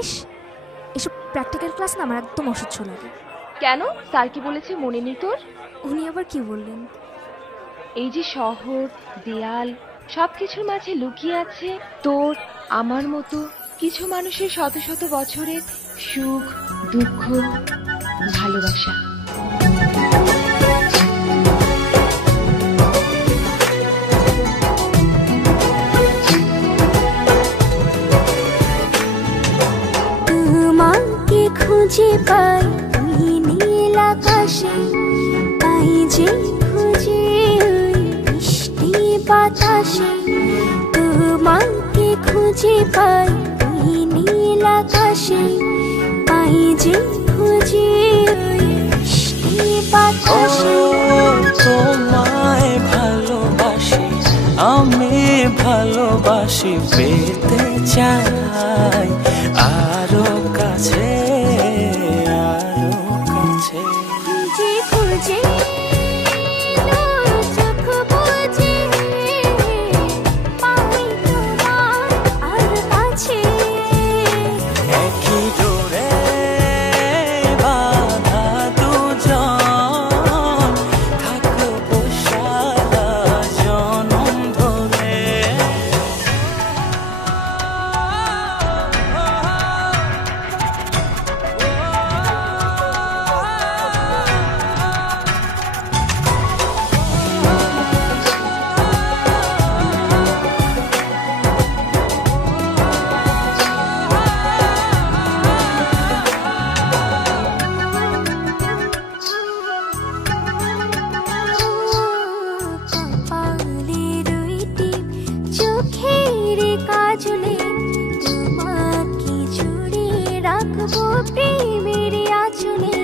ইস, এসব practical class না আমার একদম অসহ্য লাগে। কেন? স্যার কি বলেছে মনে নেই তোর? উনি আবার কি বললেন? এই যে শহর, দেয়াল, সবকিছুর মাঝে লুকিয়ে আছে তোর আমার মতো কিছু মানুষের শত শত বছরের সুখ, দুঃখ, ভালোবাসা। তোমাকে খুঁজে পাই ওই নীল আকাশে, পাই যে খুঁজে ওই বৃষ্টি বাতাসে। তোমাকে খুঁজে পাই ওই নীল আকাশে, পাই যে খুঁজে ওই বৃষ্টি বাতাসে। তোমায় ভালোবাসি, আমি ভালোবাসি, পেতে চাই আরো কাছে, আরো কাছে। খুঁজে খুঁজে চোখ বুজে পাই তোমার আর কাছে। একই ডোরে বাঁধা দুজন, থাকবো সারা জনম ধরে। কপালে দুইটি চোখের কাজলে, তোমাকে জুড়ে রাখবো প্রেমের আঁচলে।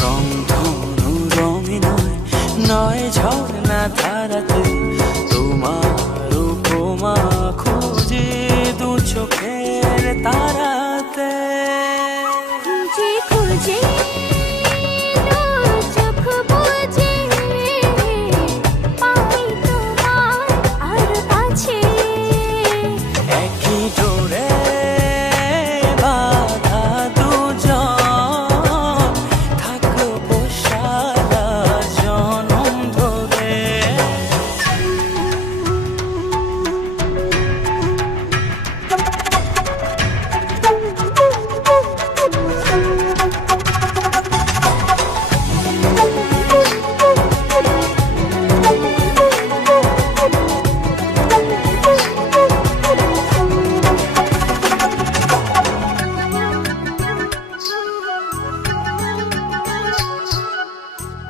রংধনু রঙে নয়, নয় ঝর্ণা ধারাতে, তোমার উপমা খুঁজে দু চোখের তারাতে। খুঁজে খুঁজে চোখ বুজে পাই তোমার আর কাছে। একই ডোরে বাঁধা দুজন, থাকবো সারা জনম ধরে।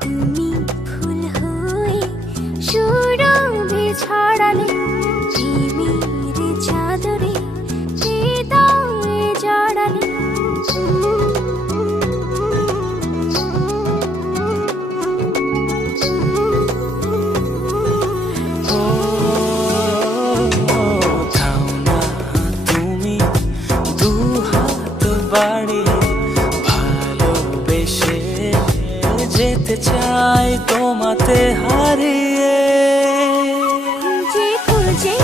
তুমি ফুল হয়ে সুরভি ছড়ালে, প্রেমের চাদরে হৃদয়ে জড়ালে। ও থাও না তুমি দু হাত বাড়িয়ে, ভালোবেসে যেতে চাই তোমাতে হারিয়ে। খুঁজে খুঁজে